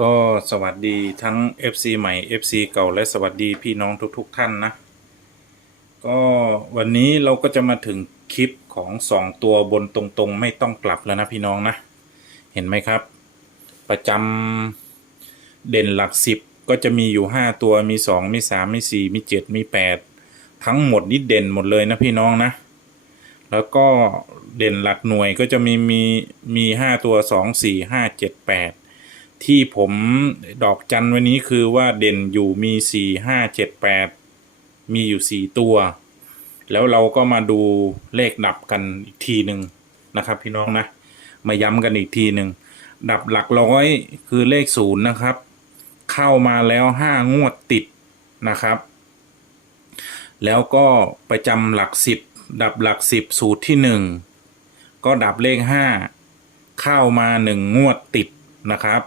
ก็สวัสดีทั้ง FC ใหม่ FC เก่าและสวัสดีพี่น้องทุก ๆ ท่านนะ ก็วันนี้เราก็จะมาถึงคลิปของสองตัวบนตรงๆ ไม่ต้องกลับแล้วนะพี่น้องนะ เห็นไหมครับ ประจำเด่นหลักสิบก็จะมีอยู่ห้าตัวมีสองมีสามมีสี่มีเจ็ดมีแปดทั้งหมดนี่เด่นหมดเลยนะพี่น้องนะ แล้วก็เด่นหลักหน่วยก็จะมีมีมีห้าตัวสองสี่ห้าเจ็ดแปด ที่ผมดอกจันวันนี้คือว่าเด่นอยู่มีสี่ห้าเจ็ดแปดมีอยู่สี่ตัว แล้วเราก็มาดูเลขดับกันอีกทีหนึ่งนะครับ พี่น้องนะ มาย้ำกันอีกทีหนึ่งดับหลักร้อยคือเลขศูนย์นะครับ เข้ามาแล้วห้างวดติดนะครับ แล้วก็ประจำหลักสิบดับหลักสิบสูตรที่หนึ่งก็ดับเลขห้าเข้ามาหนึ่งงวดติดนะครับ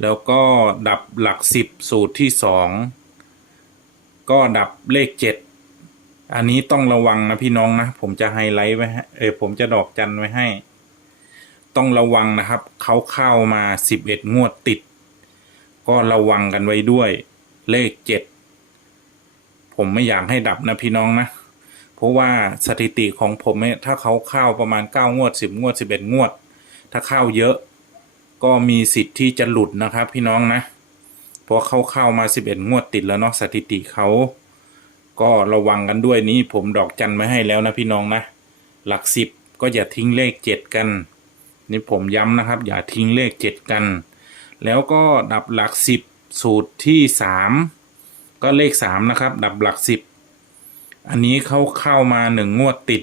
แล้วก็ดับหลักสิบสูตรที่สองก็ดับเลขเจ็ดอันนี้ต้องระวังนะพี่น้องนะ ผมจะไฮไลท์ไว้เออผมจะดอกจันไว้ให้ ต้องระวังนะครับ เขาเข้ามาสิบเอ็ดงวดติด ก็ระวังกันไว้ด้วย เลขเจ็ดผมไม่อยากให้ดับนะพี่น้องนะ เพราะว่าสถิติของผมเนี่ยถ้าเขาเข้าประมาณเก้างวดสิบงวดสิบเอ็ดงวด ถ้าเข้าเยอะ ก็มีสิทธิ์ที่จะหลุดนะครับพี่น้องนะ เพราะเขาเข้ามาสิบเอ็ดงวดติดแล้วเนาะสถิติเขา ก็ระวังกันด้วยนี้ผมดอกจันไว้ให้แล้วนะพี่น้องนะ หลักสิบก็อย่าทิ้งเลขเจ็ดกัน นี่ผมย้ำนะครับ อย่าทิ้งเลขเจ็ดกัน แล้วก็ดับหลักสิบสูตรที่สามก็เลขสามนะครับ ดับหลักสิบอันนี้เขาเข้ามาหนึ่งงวดติด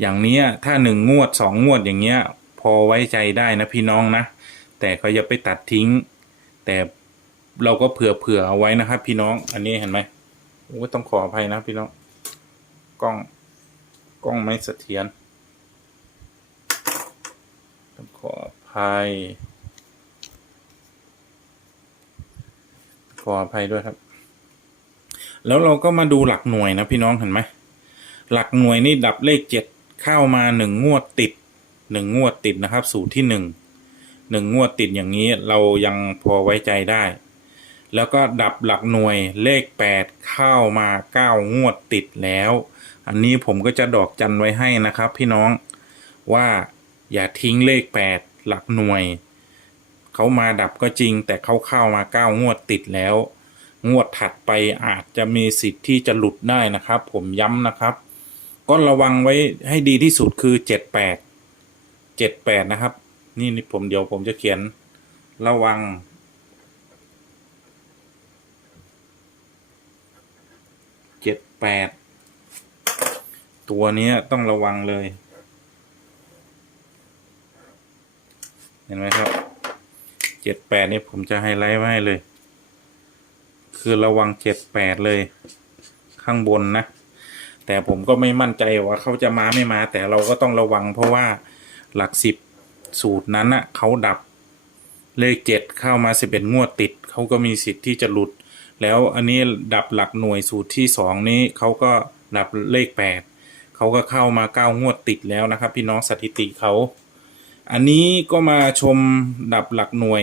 อย่างนี้ถ้าหนึ่งงวดสองงวดอย่างเงี้ย พอไว้ใจได้นะพี่น้องนะ แต่ก็อย่าไปตัดทิ้ง แต่เราก็เผื่อเผื่อเอาไว้นะครับ พี่น้อง อันนี้เห็นไหมโอ้ต้องขออภัยนะพี่น้อง กล้อง กล้องไม่เสถียร ต้องขออภัย ขออภัยด้วยครับ แล้วเราก็มาดูหลักหน่วยนะพี่น้องเห็นไหม หลักหน่วยนี่ดับเลขเจ็ดเข้ามาหนึ่งงวดติดหนึ่งงวดติดนะครับ สูตรที่หนึ่ง หนึ่งงวดติดอย่างนี้เรายังพอไว้ใจได้ แล้วก็ดับหลักหน่วยเลขแปดเข้ามาเก้างวดติดแล้ว อันนี้ผมก็จะดอกจันไว้ให้นะครับพี่น้องว่าอย่าทิ้งเลขแปดหลักหน่วย เขามาดับก็จริง แต่เขาเข้ามาเก้างวดติดแล้ว งวดถัดไปอาจจะมีสิทธิ์ที่จะหลุดได้นะครับ ผมย้ำนะครับ ก็ระวังไว้ให้ดีที่สุดคือเจ็ดแปดเจ็ดแปดนะครับ นี่นี่ผมเดี๋ยวผมจะเขียนระวัง เจ็ดแปด ตัวนี้ต้องระวังเลย เห็นไหมครับ เจ็ดแปดนี่ผมจะไฮไลท์ไว้เลย คือระวังเจ็ดแปดเลย ข้างบนนะ แต่ผมก็ไม่มั่นใจว่าเขาจะมาไม่มา แต่เราก็ต้องระวังเพราะว่าหลักสิบ สูตรนั้นน่ะเขาดับเลขเจ็ดเข้ามาสิบเอ็ดงวดติดเขาก็มีสิทธิ์ที่จะหลุด แล้วอันนี้ดับหลักหน่วยสูตรที่สองนี้เขาก็ดับเลขแปดเขาก็เข้ามาเก้างวดติดแล้วนะครับ พี่น้องสถิติเขาอันนี้ก็มาชมดับหลักหน่วย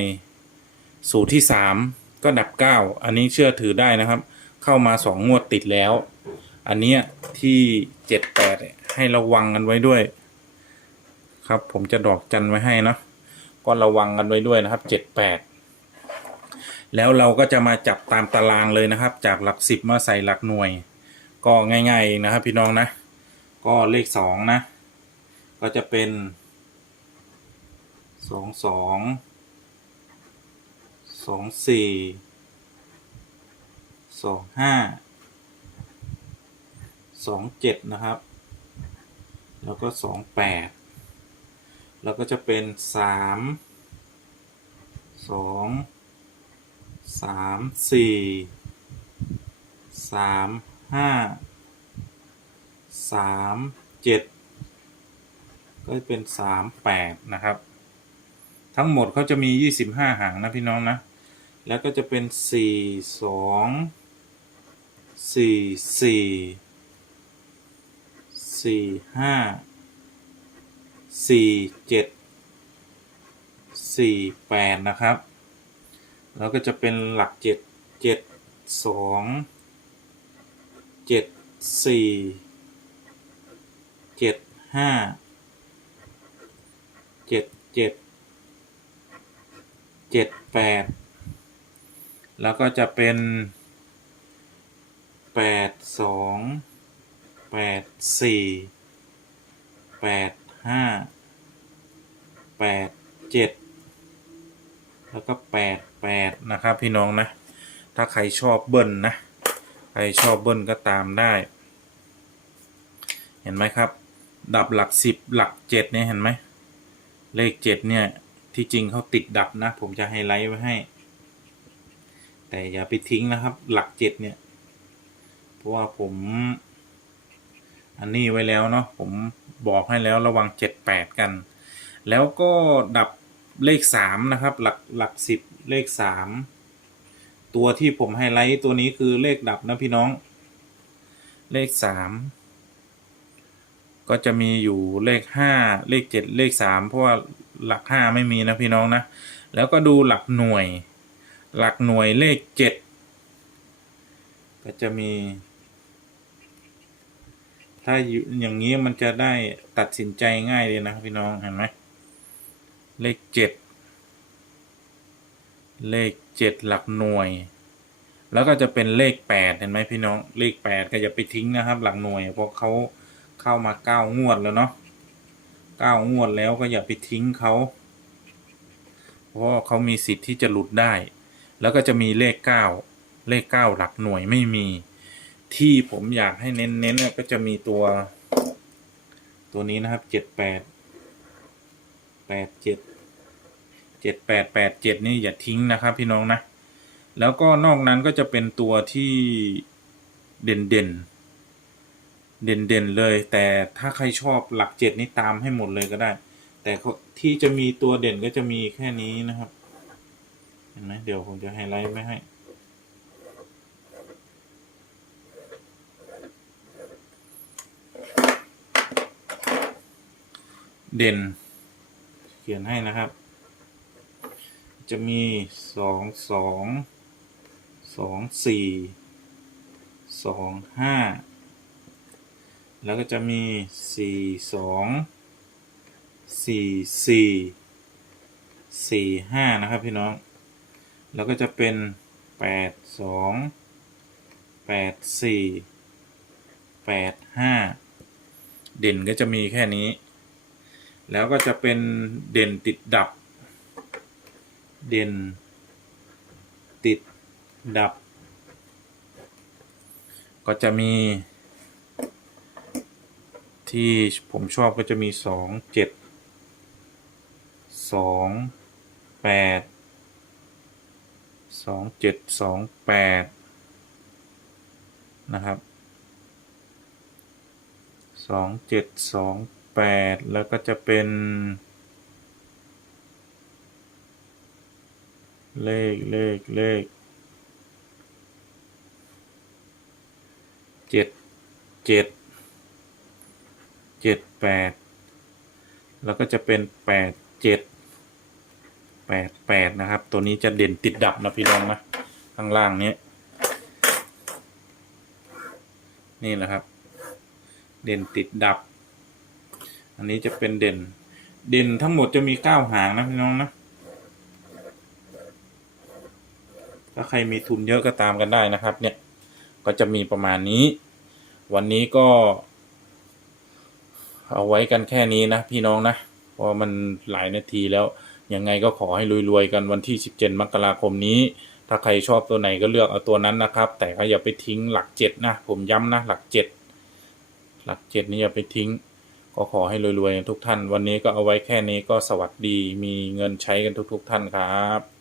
สูตรที่สามก็ดับเก้าอันนี้เชื่อถือได้นะครับ เข้ามาสองงวดติดแล้ว อันเนี้ยที่เจ็ดแปดให้ระวังกันไว้ด้วย ครับ ผมจะดอกจันไว้ให้เนาะก็ระวังกันไว้ด้วยนะครับเจ็ดแปดแล้วเราก็จะมาจับตามตารางเลยนะครับ จากหลักสิบมาใส่หลักหน่วย ก็ง่ายๆเองนะครับ พี่น้องนะ ก็เลขสองนะ ก็จะเป็นสองสองสองสี่สองห้าสองเจ็ดนะครับ แล้วก็สองแปด แล้วก็จะเป็นสามสองสามสี่สามห้าสามเจ็ดก็เป็นสามแปดนะครับ ทั้งหมดเขาจะมียี่สิบห้าหางนะพี่น้องนะ แล้วก็จะเป็นสี่สองสี่สี่สี่ห้า สี่เจ็ดสี่แปดนะครับ แล้วก็จะเป็นหลักเจ็ดเจ็ดสองเจ็ดสี่เจ็ดห้าเจ็ดเจ็ดเจ็ดแปดแล้วก็จะเป็นแปดสองแปดสี่แปด ห้าแปดเจ็ดแล้วก็แปดแปดนะครับ พี่น้องนะ ถ้าใครชอบเบิ้ลนะ ใครชอบเบิ้ลก็ตามได้ เห็นไหมครับ ดับหลักสิบหลักเจ็ดเนี่ยเห็นไหม เลขเจ็ดเนี่ย ที่จริงเขาติดดับนะ ผมจะไฮไลท์ไว้ให้ แต่อย่าไปทิ้งนะครับ หลักเจ็ดเนี่ย เพราะว่าผม อันนี้ไว้แล้วเนาะผม บอกให้แล้วระวังเจ็ดแปดกัน แล้วก็ดับเลขสามนะครับ หลักหลักสิบเลขสามตัวที่ผมไฮไลท์ตัวนี้คือเลขดับนะพี่น้อง เลขสามก็จะมีอยู่เลขห้าเลขเจ็ดเลขสามเพราะว่าหลักห้าไม่มีนะพี่น้องนะ แล้วก็ดูหลักหน่วย หลักหน่วยเลขเจ็ดก็จะมี ถ้าอย่างนี้มันจะได้ตัดสินใจง่ายเลยนะพี่น้องเห็นไหมเลขเจ็ดเลขเจ็ดหลักหน่วย แล้วก็จะเป็นเลขแปดเห็นไหมพี่น้อง เลขแปดก็อย่าไปทิ้งนะครับ หลักหน่วยเพราะเขาเข้ามาเก้างวดแล้วเนาะเก้างวดแล้วก็อย่าไปทิ้งเขาเพราะเขามีสิทธิ์ที่จะหลุดได้ แล้วก็จะมีเลขเก้าเลขเก้าหลักหน่วยไม่มี ที่ผมอยากให้เน้นๆเนี่ยก็จะมีตัว ตัวนี้นะครับเจ็ดแปดแปดเจ็ดเจ็ดแปดแปดเจ็ดนี่อย่าทิ้งนะครับพี่น้องนะ แล้วก็นอกนั้นก็จะเป็นตัวที่เด่นเด่นเด่นเด่นๆเลย แต่ถ้าใครชอบหลักเจ็ดนี่ตามให้หมดเลยก็ได้ แต่ที่จะมีตัวเด่นก็จะมีแค่นี้นะครับ เห็นไหมเดี๋ยวผมจะไฮไลท์ไม่ให้ เด่น เขียนให้นะครับ จะมีสองสองสองสี่สองห้าแล้วก็จะมีสี่สองสี่สี่สี่ห้านะครับพี่น้อง แล้วก็จะเป็นแปดสองแปดสี่แปดห้าเด่นก็จะมีแค่นี้ แล้วก็จะเป็นเด่นติดดับ เด่น ติดดับ ก็จะมี ที่ผมชอบก็จะมีสองเจ็ดสองแปดสองเจ็ดสองแปดนะครับสองเจ็ดสอง แปดแล้วก็จะเป็น เลขเลขเลขเจ็ดเจ็ดเจ็ดแปดแล้วก็จะเป็นแปดเจ็ดแปดแปดนะครับ ตัวนี้จะเด่นติดดับนะพี่น้องนะข้างล่างนี้นี่แหละครับ เด่นติดดับ อันนี้จะเป็นเด่น เด่นทั้งหมดจะมีเก้าหางนะพี่น้องนะ ถ้าใครมีทุนเยอะก็ตามกันได้นะครับ เนี่ย ก็จะมีประมาณนี้ วันนี้ก็ เอาไว้กันแค่นี้นะพี่น้องนะ เพราะมันหลายนาทีแล้ว ยังไงก็ขอให้รวยๆกันวันที่ 17 มกราคมนี้ถ้าใครชอบตัวไหนก็เลือกเอาตัวนั้นนะครับ แต่ก็อย่าไปทิ้งหลักเจ็ดนะ ผมย้ำนะ หลักเจ็ดหลักเจ็ดนี่อย่าไปทิ้ง ก็ขอให้รวยๆกันทุกท่าน วันนี้ก็เอาไว้แค่นี้ก็สวัสดีมีเงินใช้กันทุก ๆ ท่านครับ